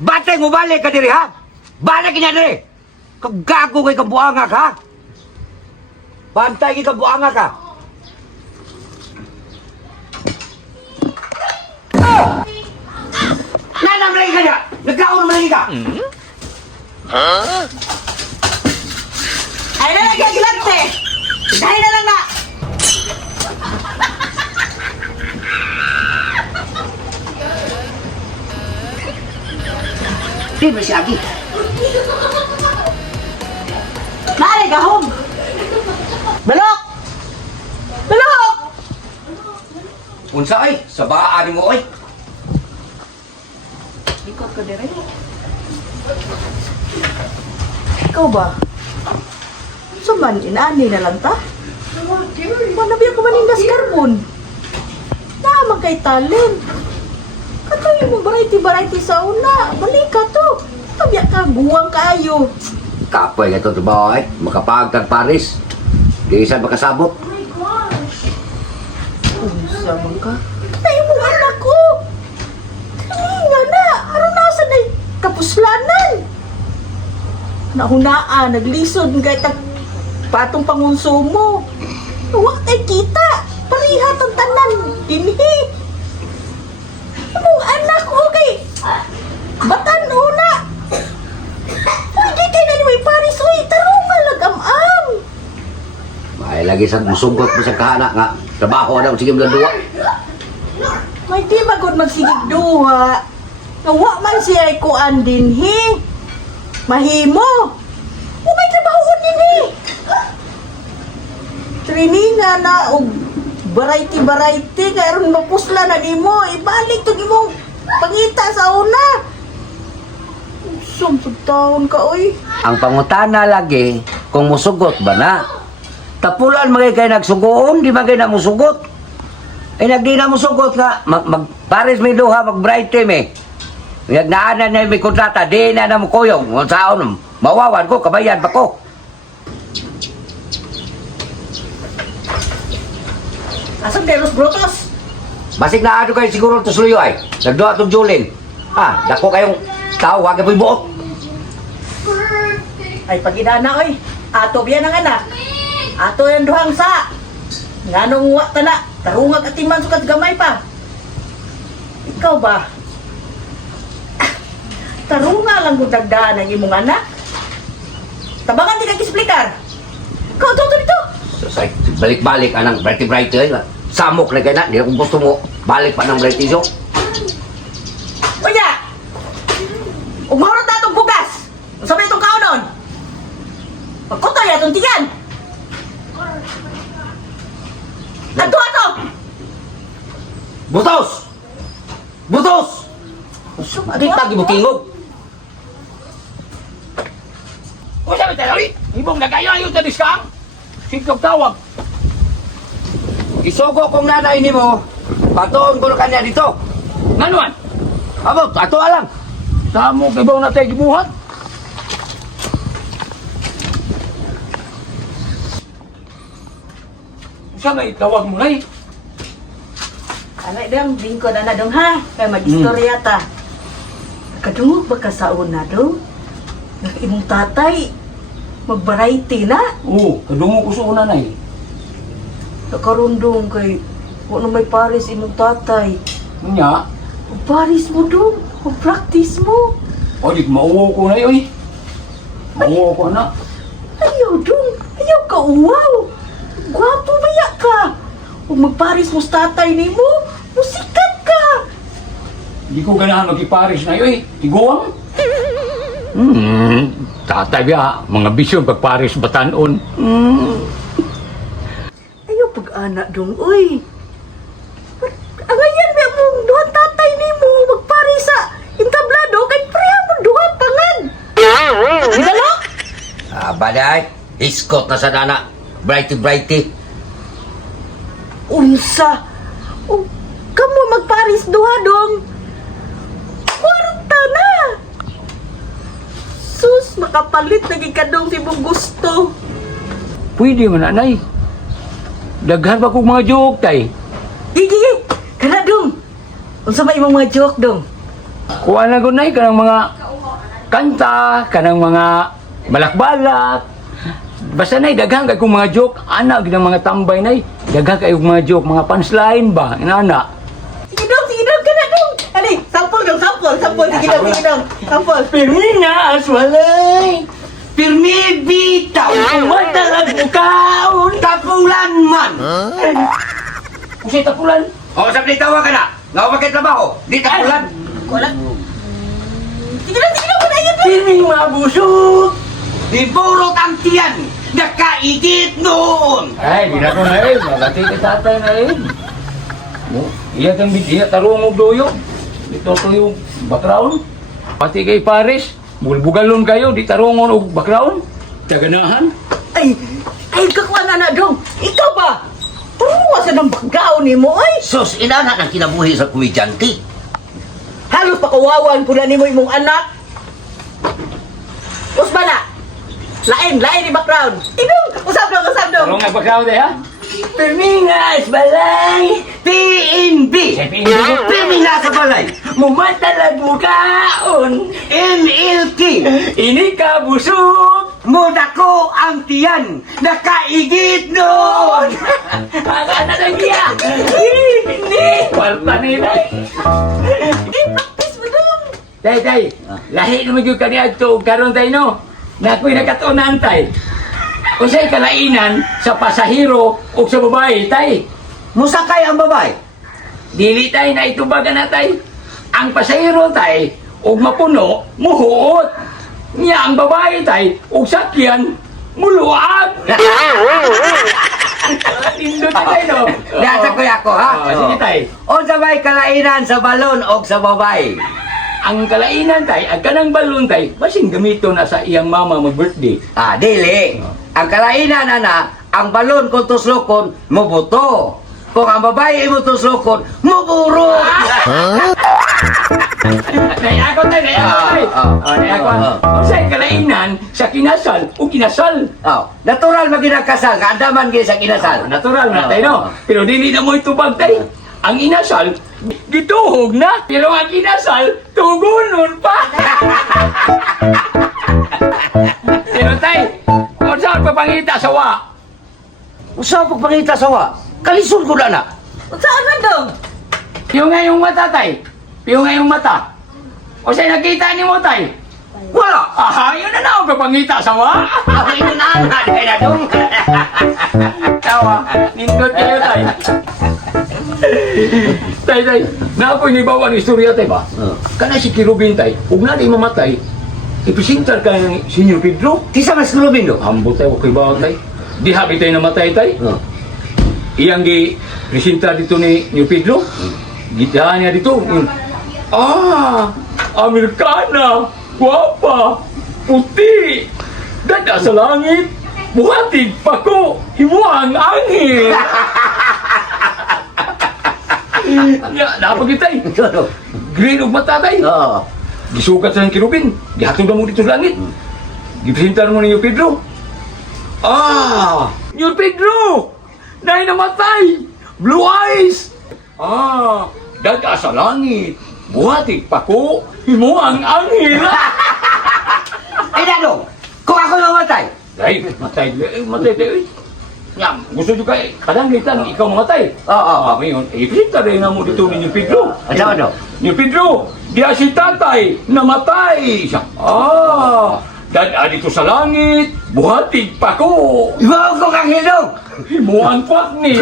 Batay mo balik ka diri ha? Balik ka niya diri! Kagago kay kabuanga ka! Bantay kay kabuanga ka! Nanam lagi ka niya! Nagkaon naman lagi ka! Ay na lagi ang gilante! Dahil na lang na! Di ba siya agi? Naari gahom! Balok! Balok! Unsa ay? Sa baan mo ay? Ikaw ka dire? Ikaw ba? Suman, inaani na lang ta? Manabi ako manindas karbon. Naman kay talent. Katoy mo variety sa una. Balik ka to. Tabiya ka, buwang kayo. Kapoy nga ito trabaho ay. Makapagtag Paris. Di isa makasabot. Unsa man ka? Ay mo anak ko. Nga na, aron na sa nay kapuslanan. Nahunaan, naglisod nga tag patong pangonsumo. Wa tay kita. Parihat ang tanan dinhi. Mong anak ko kay batan una. Pwede kay na ni may Paris oy, tarong nga lagam-am. May lagi sa musugot mo sa kahana nga. Trabaho na sige mo duwa. May di magod magsigig duha. Nawa man siya ay kuan dinhi. Mahimo. O may trabaho dinhi. Traininga na og variety kay aron mapusla na nimo. Ibalik to imong pangita sa una. Sumsud taon ka oy. Ang pangutana lagi, kung musugot ba na? Tapulan magay kayo nagsugoon, di ba kayo na musugot? Eh nagdi na musugot nga, Paris may duha, mag-bright team eh. Nagnaanan na may kontrata, di na mo kuyong. Saan, mawawan ko, kabayan pa ko. Asam kay Los Brotos? Basig na ano kayo siguro to suyo ay. Nagduha itong Julin. Dako kayong tao, wag po yung buot. Ay paginana oy. Ato biyan ang anak. Ato yung duhang sa. Nganong wa ta na. Tarungag at timan sukat gamay pa. Ikaw ba? Tarunga lang kung dagdaan ang imong anak. Tabangan di kag-explicar. Ikaw to dito. So, balik-balik anang brighty-brighty ay. Samok na kayo na, di akong gusto mo. Balik pa ng brighty show. Unya! Umahurot na itong bugas! Ang sabi itong kaunon! Pagkutoy atong tiyan! Ato! Butos! Butos! Di tagi mo tingog. O sabi tayo, ibong nagayo sa diskang. Sikog tawag. Isugo kong nanay ni mo, patuon ko na kanya dito. Nanuan, Abot, ato alam. sa mo kibaw na tayo gibuhat. Sa may tawag mo na eh. Alay dong, lingkod na dong ha. Kaya mag-istorya ta. Kadungog ba ka sa una dong? Imong tatay, mag-variety na. Oo, kadungo ko sa una na eh. Nakarundong kay, wala may Paris imong tatay. Nga, Paris mo dong, mag-practice mo. o di mauwo ko na yun eh. Mauwo ko na. Ayaw dong, ayaw ka uwaw. Gwapo maya ka. Kung mag-Paris mo sa tatay ni mo, musikat ka. Di ko ganahan mag-iparis na yun eh. Tiguang. Tatay biya, mga bisyon pag-paris batanon. Ayaw pag-anak dong, uy. Angayan ba mong duha tatay ni mo mag-Paris sa entablado kay priya mo duha pangan. Di ba no? Baday, iskot na sa nana. Brighty-brighty. Unsa? Oh, kamo mag-Paris duha dong. Kwarta na. Sus, makapalit lagi ka dong si mong gusto. Pwede man nanay. Daghan pa kong mga joke tay. Gigi, kana dong. Unsa may imong mga joke dong? Kuha na gunay kanang mga kanta, kanang mga balak-balak. Basta nay daghang kay kung mga joke, ana gid ang mga tambay nay. Daghang kay mga joke, mga punchline ba, inana. Sige dong, ka na dong. Ali, sampol dong, sampol. Sige dong, sampol. Pirmina aswalay, pirmi bitaw, matalag mukaon, Tapulan man! Kasi tapulan. O, sabi tawa ka na. Nga ako trabaho. Di tapulan. Wala. Sige dong, panayon dong. Pirming mabusog. Di burot ang tiyan. Nakaigit noon. Ay, di na ko na rin. Malati kay tatay na rin. Iya kang bidiya, tarong og doyo. Ito to yung background. Pati kay Paris, bulbugalon kayo, di tarongon og background. Taganahan. Ay, kakuha na dong. Ikaw ba? Turuwa sa ng baggao ni mo, ay. Sus, inana ng kinabuhi sa komedyante. Halos pakawawan po na ni mo imong anak. Usba na. Lain ni background. Idong, usap dong. Tarong ang background eh, ha? Permingas balay, PNB. Permingas sa balay. Mumatalag mukaon, MLK. ini ka busog. Muda ko ang tiyan. Nakaigit noon. Ang anak lang niya. Hindi. Kwarta nila. I-practice mo dong. Tay, lahi naman yung kaniya ito. Karoon tayo, no? Na ako'y nakatunan, tay. Kung sa'y kalainan sa pasahero o sa babae, tay. Musakay ang babae. Dili tay na itubagan na tay. Ang pasahero, tay, o mapuno, muhuot. Niya ang babae, tay, o sakyan, muluag. Indot na tayo, no? Nasa ko ako, ha? Sige, tay. O sabay kalainan sa balon o sa babae. Ang kalainan, tay, ang kanang balon, tay, basing gamito na sa iyang mama mag-birthday. Dili. Ang kalainan na, ang balon kung tuslokon, mubuto. Kung ang babae mo tuslokon, muburo. Nay ako, tay. Nay ako. Kung sa'y kalainan, sa kinasal, o kinasal. Natural maginagkasal, kaandaman gini sa kinasal. Natural na tayo, no? Pero dili na mo itubag tayo. Ang inasal, gituhog na. Pero ang kinasal, tugunon pa. Pero tayo, kung saan papangita sa wa? Usaw pagpangita sa wa, kalisod ko na. Saan na dong? Yung ngayong mata, tay. Yung ngayong mata. O sa'y nakita ni mo, tay. Wala. Yun na na ako papangita sa wa. Ako inunaan kay na dong. Tawa, nindot kayo, tay. Tay, napoy ni bawa ni istorya, tay ba? Kana si Kirubin, tay. Huwag na di mamatay. Ipisintar ka ng Senyor Pedro. Kisa mas kulubin do. Hambot tayo, okay ba, tay? Di habi tayo namatay, tay. Iyang gi-presintar dito ni Pedro. Gitahan niya dito. Amerikana, guwapa, puti, dada sa langit, buhatig pa ko, himuang anghel. Napagitay. Green og mata, tay. Oo. Gisukat sa ng kirubin, gihatod na mo dito sa langit. Gipresentar mo ni Pedro. New Pedro! Nay namatay! Blue eyes! Daga sa langit, buhatig pa ko, himuang anghel. Ay na dong, kung ako namatay. Ay, matay tayo. Nga, gusto nyo kayo, kadang kita ikaw mamatay. Oo. Ngayon, ipresentar rin na mo dito ni New Pedro. Ano do? New Pedro, diya si tatay, namatay siya. Dada dito sa langit, buhatig pa ko. Ibaw ko kang hilong. Himuan kwak ni.